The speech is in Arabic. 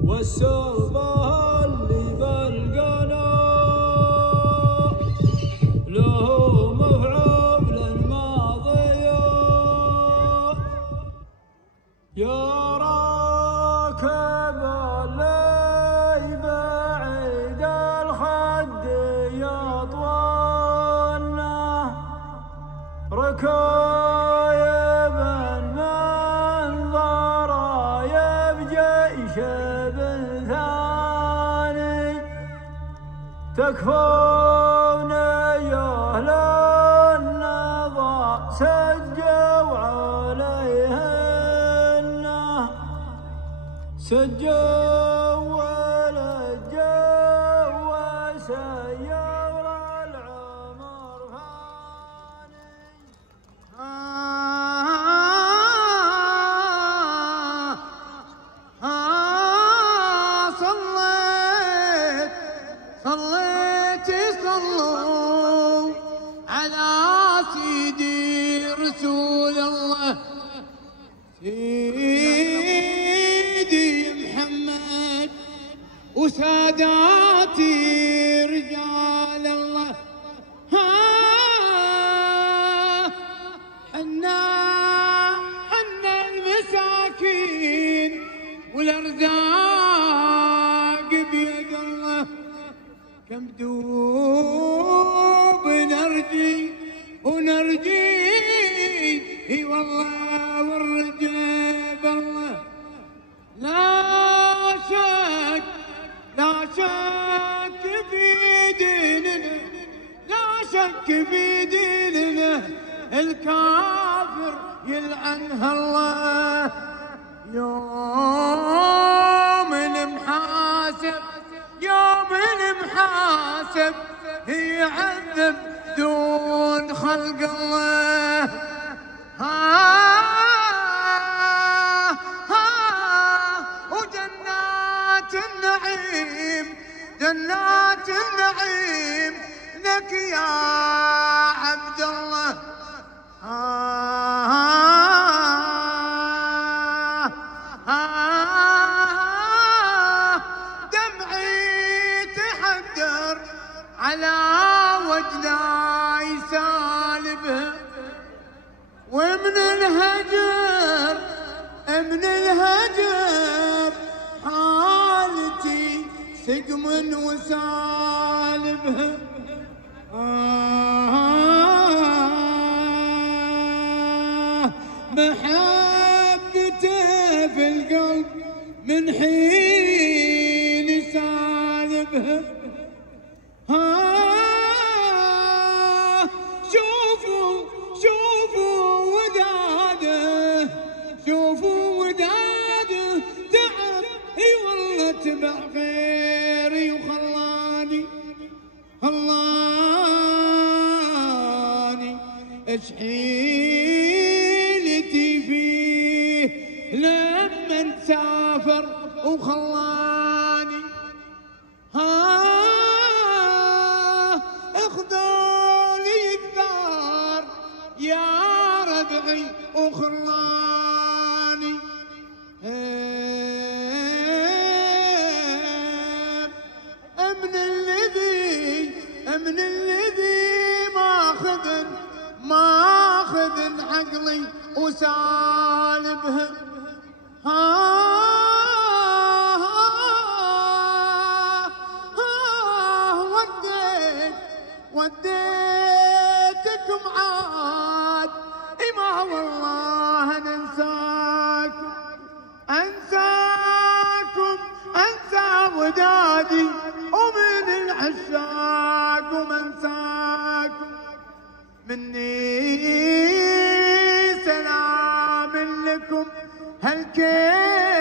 والسوبه اللي بالقناة له مفعول ماضية يا راكب اللي بعيد الخد يطولنا ركايب من ضرايب جيش ثاني تكفون يا أهل النظام سجوا عليهن سجوا ولجوا وسيروا العمر صليت صلوا على سيدي رسول الله سيدي محمد وساداتي رجال الله حنا المساكين والارزاق بيد الله كم دوب نرجي ونرجي اي والله والرجاء بالله لا شك في ديننا لا شك في ديننا الكافر يلعنها الله يوم المحاسب يعذب دون خلق الله وجنات النعيم لك يا عبد الله على وجناي سالبها ومن الهجر حالتي سقم وسالبها محبته في القلب من حين سالبها شوفوا وداده تعب اي والله تبع غيري وخلاني ايش حيلتي فيه لما نسافر وخلاني اخذولي الثار يا ربعي وخلاني من الذي ماخذ عقلي وسالبها وديتكم عاد ما والله انسى ودادي ومن العشاق ومنساكم مني سلام لكم هالكيف